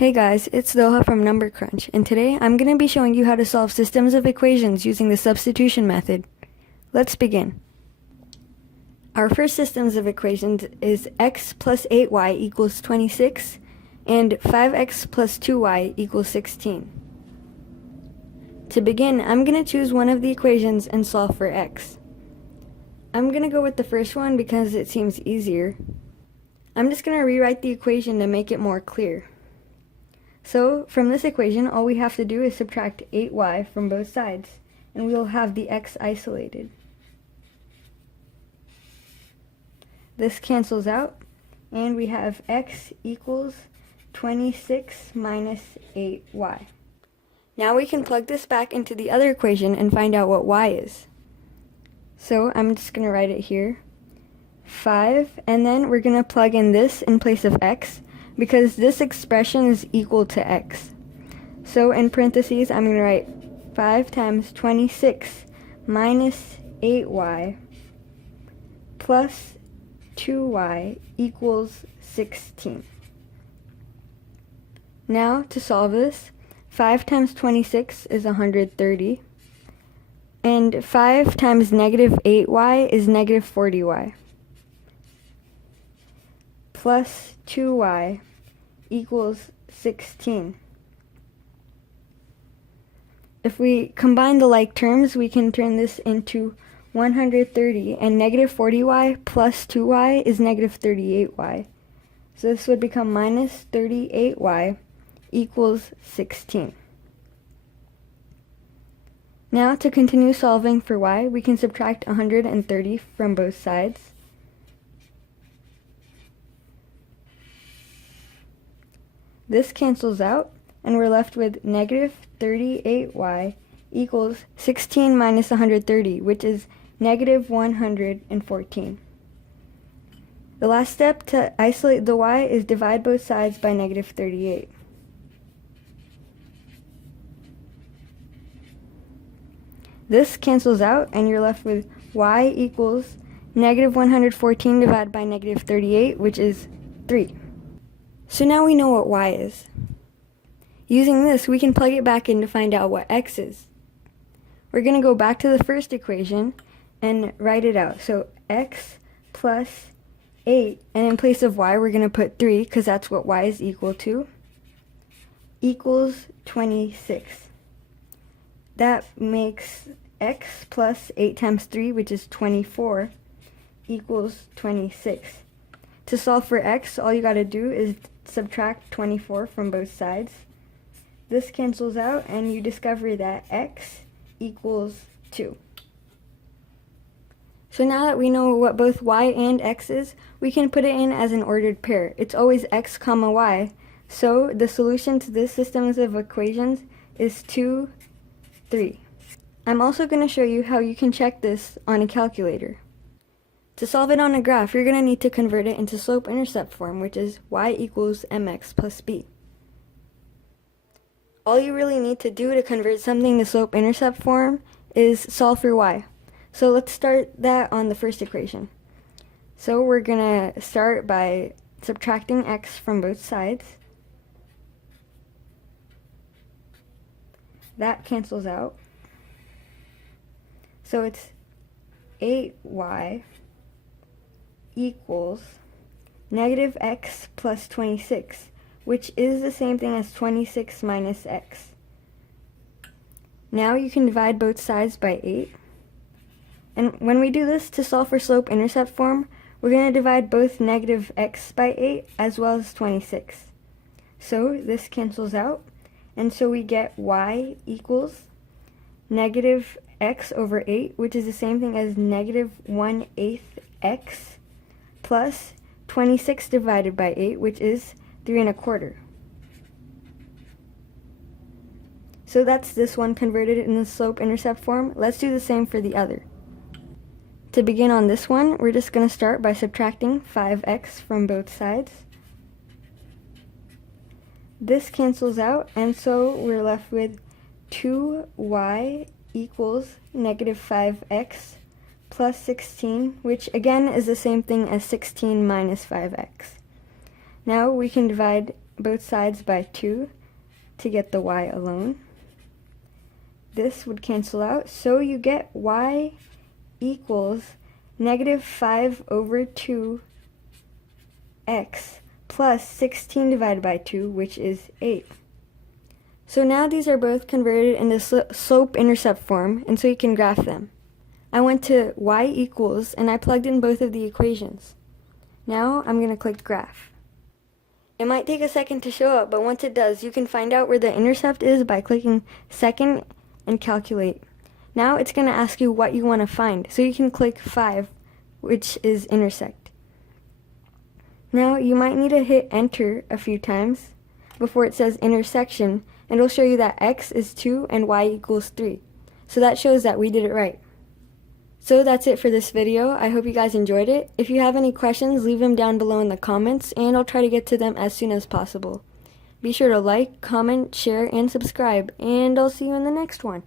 Hey guys, it's Doha from Number Crunch, and today I'm going to be showing you how to solve systems of equations using the substitution method. Let's begin. Our first systems of equations is x plus 8y equals 26 and 5x plus 2y equals 16. To begin, I'm going to choose one of the equations and solve for x. I'm going to go with the first one because it seems easier. I'm just going to rewrite the equation to make it more clear. So, from this equation, all we have to do is subtract 8y from both sides, and we will have the x isolated. This cancels out, and we have x equals 26 minus 8y. Now we can plug this back into the other equation and find out what y is. So, I'm just going to write it here. 5, and then we're going to plug in this in place of x, because this expression is equal to x. So in parentheses, I'm going to write 5 times 26 minus 8y plus 2y equals 16. Now, to solve this, 5 times 26 is 130, and 5 times negative 8y is negative 40y, plus 2y equals 16. If we combine the like terms, we can turn this into 130, and negative 40y plus 2y is negative 38y. So this would become minus 38y equals 16. Now, to continue solving for y, we can subtract 130 from both sides. This cancels out, and we're left with negative 38y equals 16 minus 130, which is negative 114. The last step to isolate the y is divide both sides by negative 38. This cancels out, and you're left with y equals negative 114 divided by negative 38, which is 3. So now we know what y is. Using this, we can plug it back in to find out what x is. We're going to go back to the first equation and write it out. So x plus 8, and in place of y, we're going to put 3, because that's what y is equal to, equals 26. That makes x plus 8 times 3, which is 24, equals 26. To solve for x, all you got to do is subtract 24 from both sides. This cancels out, and you discover that x equals 2. So now that we know what both y and x is, we can put it in as an ordered pair. It's always x comma y. So the solution to this system of equations is 2, 3. I'm also going to show you how you can check this on a calculator. To solve it on a graph, you're going to need to convert it into slope-intercept form, which is y equals mx plus b. All you really need to do to convert something to slope-intercept form is solve for y. So let's start that on the first equation. So we're going to start by subtracting x from both sides. That cancels out. So it's 8y equals negative x plus 26, which is the same thing as 26 minus x. Now you can divide both sides by 8. And when we do this to solve for slope-intercept form, we're going to divide both negative x by 8 as well as 26. So this cancels out, and so we get y equals negative x over 8, which is the same thing as negative 1/8 x, plus 26 divided by 8, which is 3 1/4. So that's this one converted in the slope-intercept form. Let's do the same for the other. To begin on this one, we're just going to start by subtracting 5x from both sides. This cancels out, and so we're left with 2y equals negative 5x plus 16, which again is the same thing as 16 minus 5x. Now we can divide both sides by 2 to get the y alone. This would cancel out, so you get y equals negative 5 over 2x plus 16 divided by 2, which is 8. So now these are both converted into slope-intercept form, and so you can graph them. I went to y equals, and I plugged in both of the equations. Now I'm going to click graph. It might take a second to show up, but once it does, you can find out where the intercept is by clicking second and calculate. Now it's going to ask you what you want to find, so you can click 5, which is intersect. Now you might need to hit enter a few times before it says intersection, and it'll show you that x is 2 and y equals 3. So that shows that we did it right. So that's it for this video. I hope you guys enjoyed it. If you have any questions, leave them down below in the comments, and I'll try to get to them as soon as possible. Be sure to like, comment, share, and subscribe, and I'll see you in the next one.